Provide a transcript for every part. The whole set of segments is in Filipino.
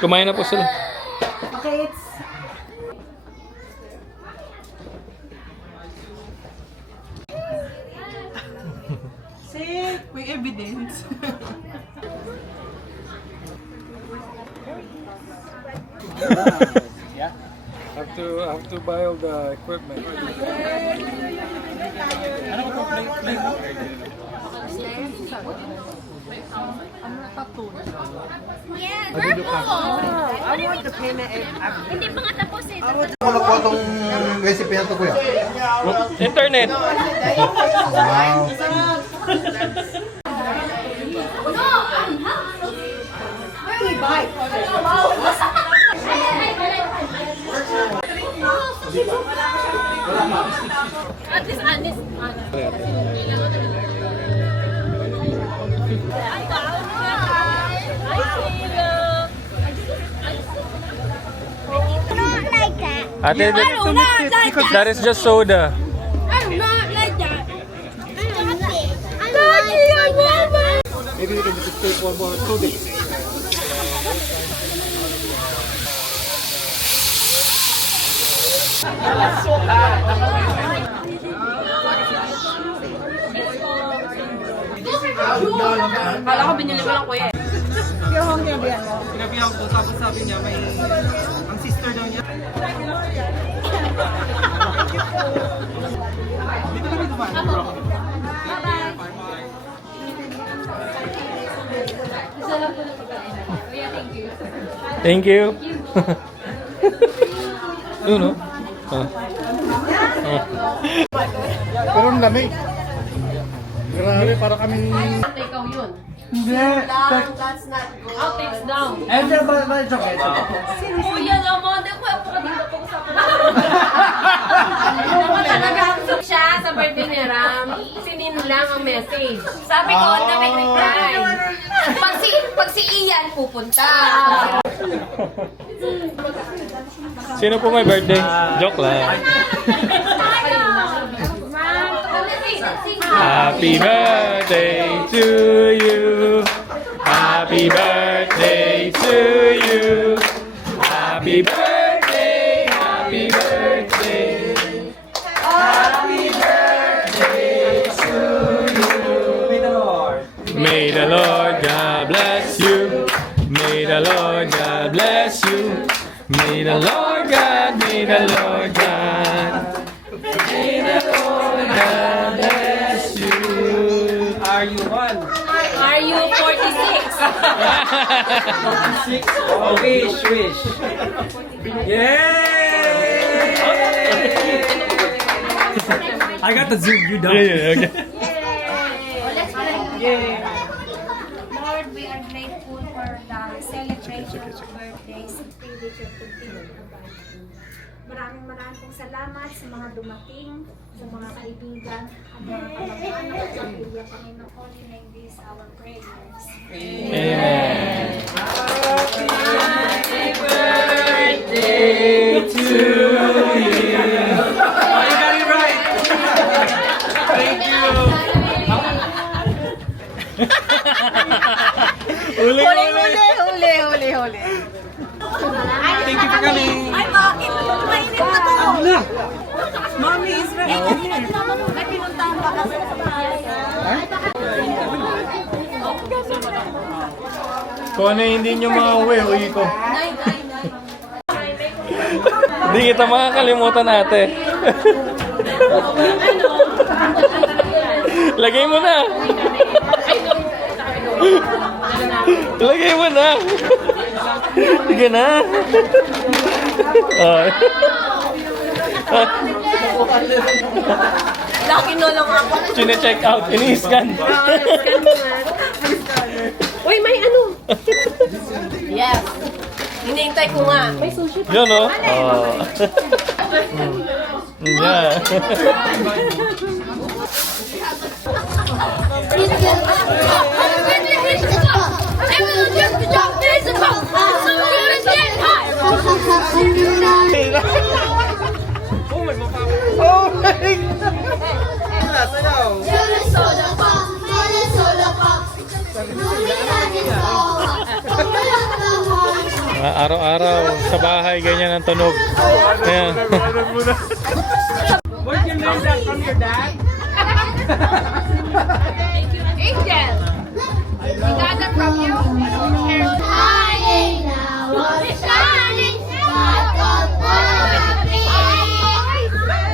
Kumain na po sila. Okay, it's... See? May evidence. Yeah. Have to buy all the equipment. I want the payment. Hindi pa nga tapos eh. Ano po itong recipe na ito, kuya? Internet. Wow. Where we buy? At least honest. Not like that. Ate, I don't not like that. that is just soda. I'm not like that. Maybe we can just take one more 2 days. Kala ko binili mo lang kuya. You're hungry again, no? Sinabihan ko, tapos sabi niya, may... Ang sister daw niya. Dito kami dumaan, bro. Thank you. Yun, no? Ah. Pero ang lamig. Grabe, para kaming... Ikaw yun. Hindi. That's not good. Outtakes down. Eh, ba, it's okay. Kuya naman, di ko ako dito pag-usapan natin. Siya sa birthday ni Ram, sinin lang ang message. Sabi ko, na may reply. Pag si Ian pupunta. Sino po may birthday? Joke lang. Happy birthday to you. Happy birthday to you. Happy birthday, happy birthday. Happy birthday to you. May the Lord God bless you. May the Lord God bless you. May the Lord God, may the Lord God. May the Lord God bless you. Are you one? Are you 46? 6? Oh, wish. Yay! I got the zoom, you don't. Yeah, okay. Lord, we are grateful for the celebration of birthdays and privilege of continuing to guide you. Maraming pong salamat sa mga dumating, sa mga kaibigan, at mga kamag-anak sa pamilya, Panginoon. In this our prayers. Amen. Happy birthday to you. Oh, you got it right. Thank you. Huli. Thank you for coming. Ay, bakit? Mainit na to. Mommy is right here. May pinuntahan ba kasi sa bahay? Kung ano hindi nyo makauwi, uwi ko. Hindi kita makakalimutan ate. Lagay mo na. Lagay mo na. Sige na. Laki no lang ako. Chine-check out. Ini-scan. Uy, may ano? Yes. Hinihintay ko nga. May sushi. Yun, no? Yeah. Araw-araw sa bahay, ganyan ang tunog. Ayan. Where'd you learn that from your dad? Angel! We got that from you? Shining now, oh, shining, like a fire.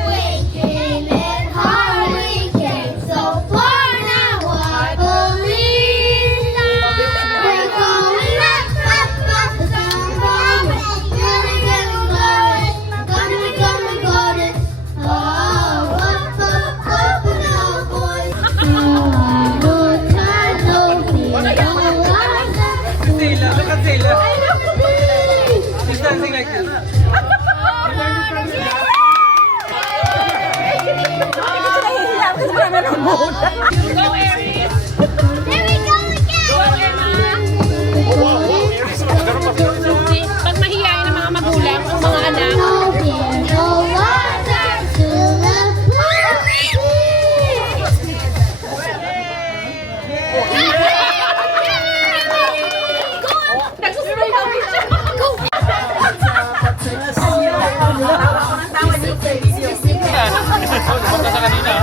We came in hard, we came so far now. I believe now we're going up, up, up, up, gonna get going, gonna be golden. Oh, up, up, up, now, boys. Oh, good time, no fear, no Zayla, look at Zayla. She's dancing like this. Go, Aries! There we go again! Go, Emma! Pag mahihayin ng mga magulang, ang mga anak, No fear, no wonder to the nagsusunod kami siya. Punta sa kanina.